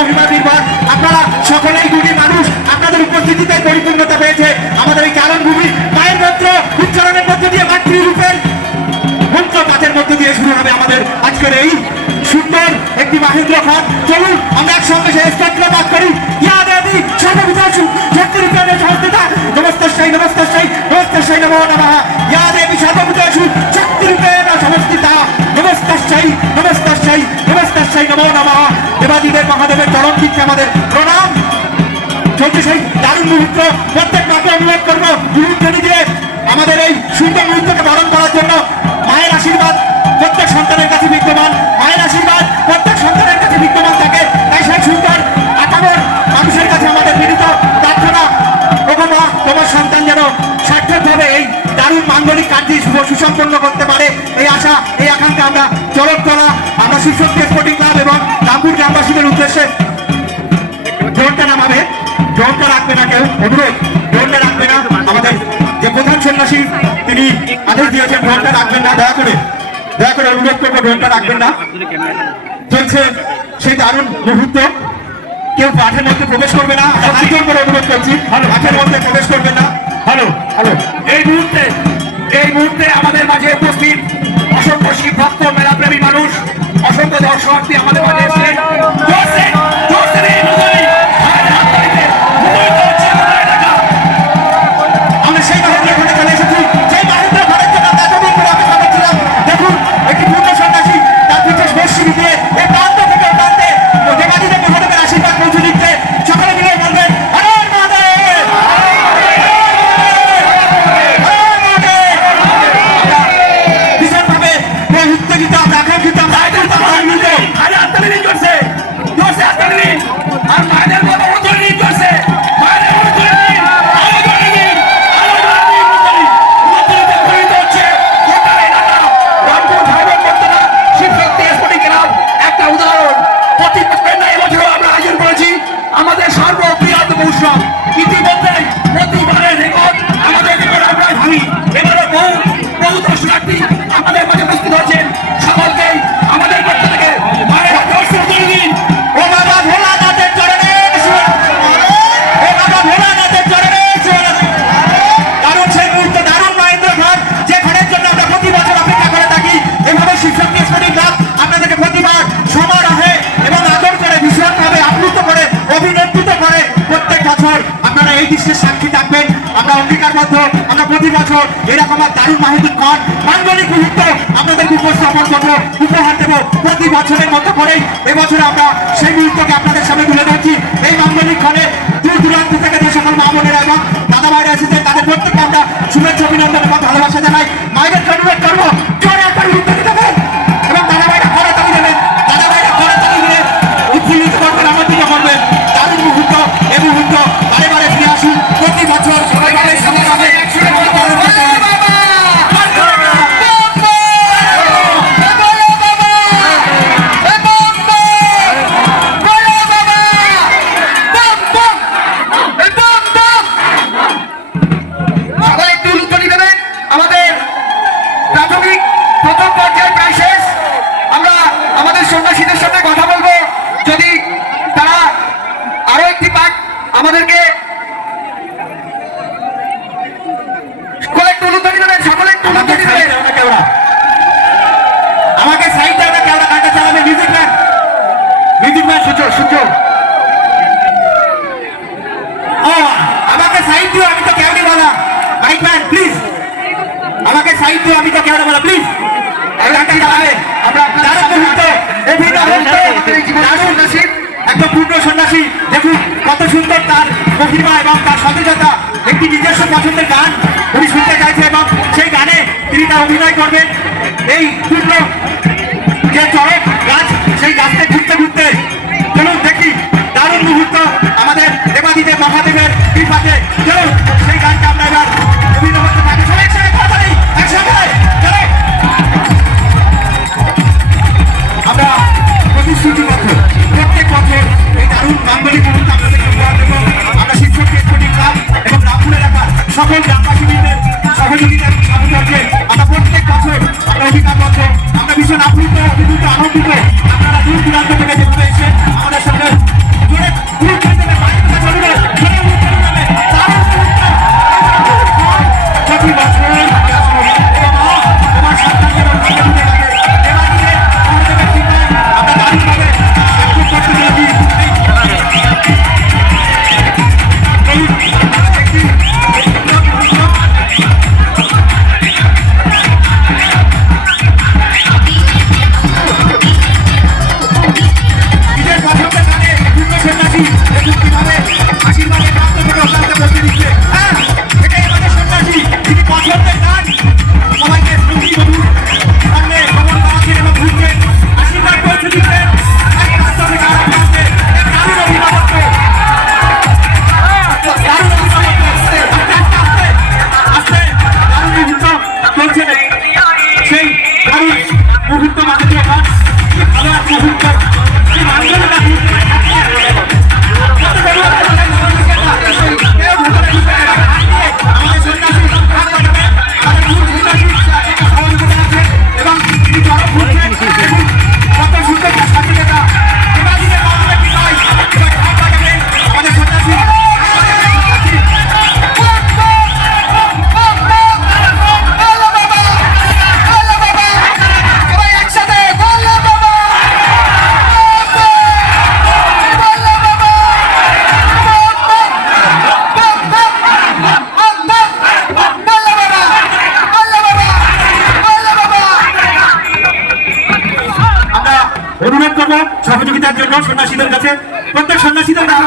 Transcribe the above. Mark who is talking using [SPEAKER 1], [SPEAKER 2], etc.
[SPEAKER 1] মহিমা নির্ভর আপনারা সকলেই গুণী মানুষ আপনাদের উপস্থিতিতে পরিপূর্ণতা পেয়েছে। আমাদের এই চারণ ভূমি মায়ের মন্ত্র উচ্চারণের মধ্য দিয়ে মাতৃরূপের মন্ত্র পাঠের মধ্য দিয়ে শুরু হবে আমাদের আজকের এই সুন্দর একটি মাহেন্দ্র খান। চলুন, আমরা একসঙ্গে সেই স্তোত্র পাঠ করি। ইয়া দেবী সর্ববিধাসু শক্তিরূপেণ সংস্থিতা নমস্তস্যৈ নমস্তস্যৈ নমস্তস্যৈ নমো নমঃ। ইয়া দেবী সর্ববিধাসু শক্তিরূপেণ সংস্থিতা নমস্তস্যৈ নমস্তস্যৈ নমস্তস্যৈ নমো নমঃ। দেবাদিদেব মহাদেবের চরণ দিচ্ছে আমাদের প্রণাম। চলছে সেই দারুণ মুহূর্ত। প্রত্যেক মাকে অনুরোধ করব গুরুত্বনি দিয়ে আমাদের এই সুন্দর মুহূর্তকে বরণ করার জন্য মায়ের আশীর্বাদ প্রত্যেক সন্তানের কাছে বিদ্যমান, মায়ের আশীর্বাদ প্রত্যেক সন্তানের কাছে বিদ্যমান থাকে। তাই সেই সুন্দর আটামর মানুষের কাছে আমাদের বিনীত প্রার্থনা ওগো মা, তোমার সন্তান যেন সার্থকভাবে এই দারুণ মাঙ্গলিক কার্য সুসম্পন্ন করতে পারে। এই আশা, এই আকাঙ্ক্ষা আমরা চরণ করা শিবশক্তি স্পোর্টিং ক্লাব এবং রামপুর গ্রামবাসীদের উদ্দেশ্যে ড্রোনটা নামাবে। ড্রোনটা রাখবে না কেউ। অনুরোধ ড্রোনটা রাখবে না আমাদের যে প্রধান সন্ন্যাসী তিনি আদেশ দিয়েছেন ড্রোনটা রাখবেন না। দয়া করে দয়া করে অনুরোধ করব ড্রোনটা রাখবেন না। চলছে সেই দারুণ মুহূর্ত। কেউ মাঠের মধ্যে প্রবেশ করবে না। আমরা করে অনুরোধ করছি মাঠের মধ্যে প্রবেশ করবে না।
[SPEAKER 2] Hello
[SPEAKER 1] hello.
[SPEAKER 2] এই মুহূর্তে এই মুহূর্তে
[SPEAKER 1] Wati? বছর আপনারা এই দৃশ্যের সাক্ষী থাকবেন, আমরা অঙ্গীকারবদ্ধ, আমরা প্রতি বছর এরকম দারুণ মাহিদুর কর মাঙ্গলিক মুহূর্ত আপনাদেরকে উপস্থাপন করব, উপহার দেবো প্রতি বছরের মতো করেই। এবছর আমরা সেই মুহূর্তকে আপনাদের সামনে তুলে ধরছি। এই মাঙ্গলিক ক্ষণে দূর দূরান্ত থেকে যে সকল মা বোনেরা এবং অভিনয় বলা প্লিজ পূর্ণ সন্ন্যাসী। দেখুন কত সুন্দর তার মহিমা এবং তার সতেজতা। একটি নিজস্ব পছন্দের গান উনি শুনতে চাইছে এবং সেই গানে তিনি তার অভিনয় করবেন। এই পূর্ণ প্রত্যেক বছর এই দারুণ দেবো। আমরা এবং রামপুর সকল গ্রামবাসীদের সহযোগিতা এবং আমরা প্রত্যেক বছর আমরা অধিকারবদ্ধ আমরা ভীষণ আপ্লুত, অভিভূত, আনন্দিত, আপনারা দূর দূরান্ত থেকে সহযোগিতার জন্য সন্ন্যাসীদের কাছে প্রত্যেক সন্ন্যাসীদের কাছে